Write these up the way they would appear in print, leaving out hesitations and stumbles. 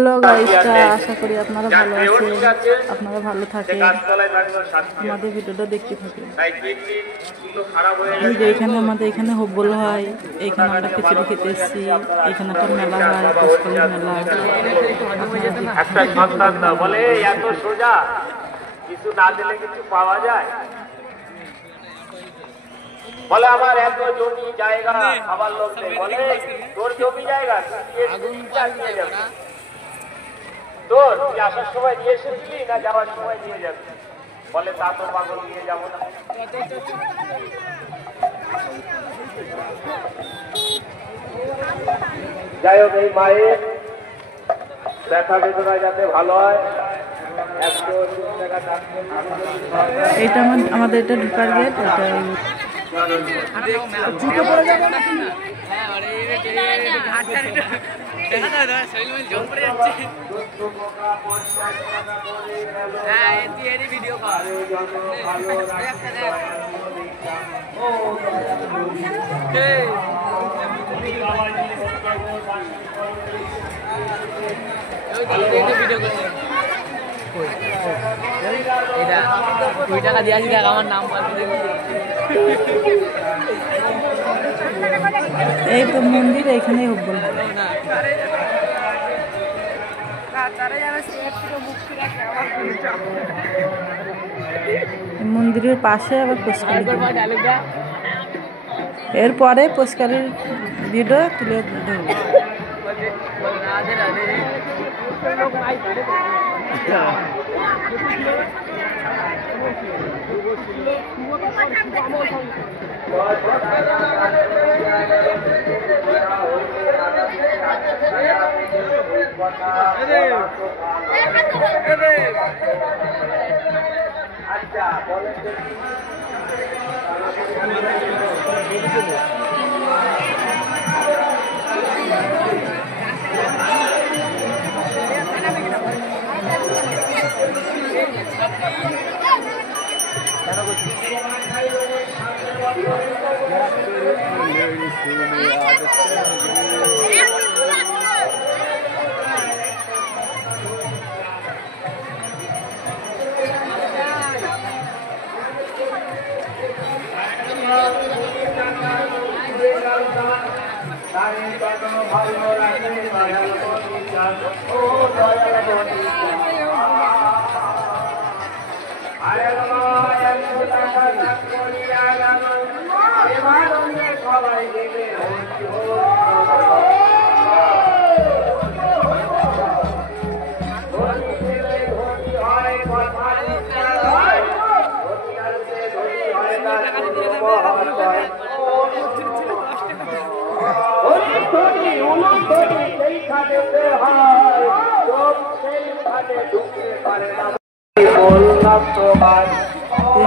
Hello গাইসটা, আশা করি আপনারা ভালো আছেন, আপনারা ভালো থাকেন, আমাদের ভিডিওটা দেখতে থাকেন। এই যে এখানে হব্বল হয়, এইখানে আমরা খিচুড়ি খেতে এসেছি, এইখানে একটা মেলা হয়, পুষ্করের মেলা। একটা সন্তান না বলে এত সোজা, কিছু না দিলে কিছু পাওয়া যায়? বলে আমার এত জমি জায়গা, আমার লোক নেই। বলে তোর জমি জায়গা তোর তুই আসার সময় নিয়ে এসেছিলি না যাওয়ার সময় নিয়ে যাবি? বলে তা তো পাগল, নিয়ে যাবো না। যাই হোক, এই মায়ের ব্যথা বেদনা যাতে ভালো হয়, এটা আমাদের এটা ঢোকার গেট। টাকা দিয়েছি, দেখ আমার নাম। এই তো মন্দির, এখানেই হব্বল। মন্দিরের পাশে আবার পুষ্করিণী, এরপরে পুষ্করিণীর ভিডিও তুলে ধরব।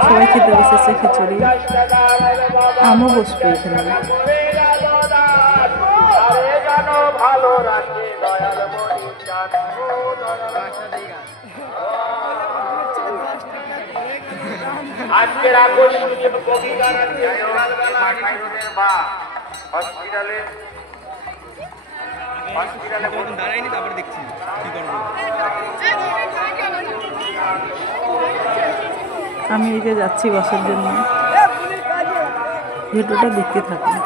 সবাই খেতে বসেছে খিচুড়ি, আমও বসবো এখানে। আজকের আকর্ষণীয় কবিতা হসপিটালে দাঁড়াইনি, তারপরে দেখছি কি করবো। আমি এই যে যাচ্ছি বসার জন্য, ভিডিওটা দেখতে থাকুন।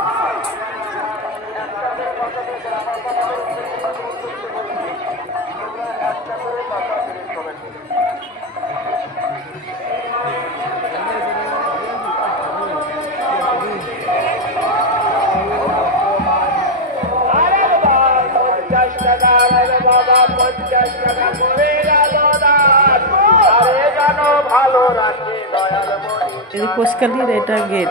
এই পুষ্করিণীর এটা গেট।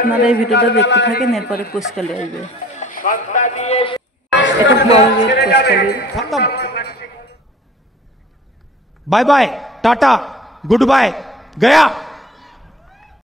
আপনারা এই ভিডিওটা দেখতে থাকেন, এরপরে পুষ্করিণী আসবে। এটা বড় গেট পুষ্করিণী। Bye bye, tata, goodbye, गया।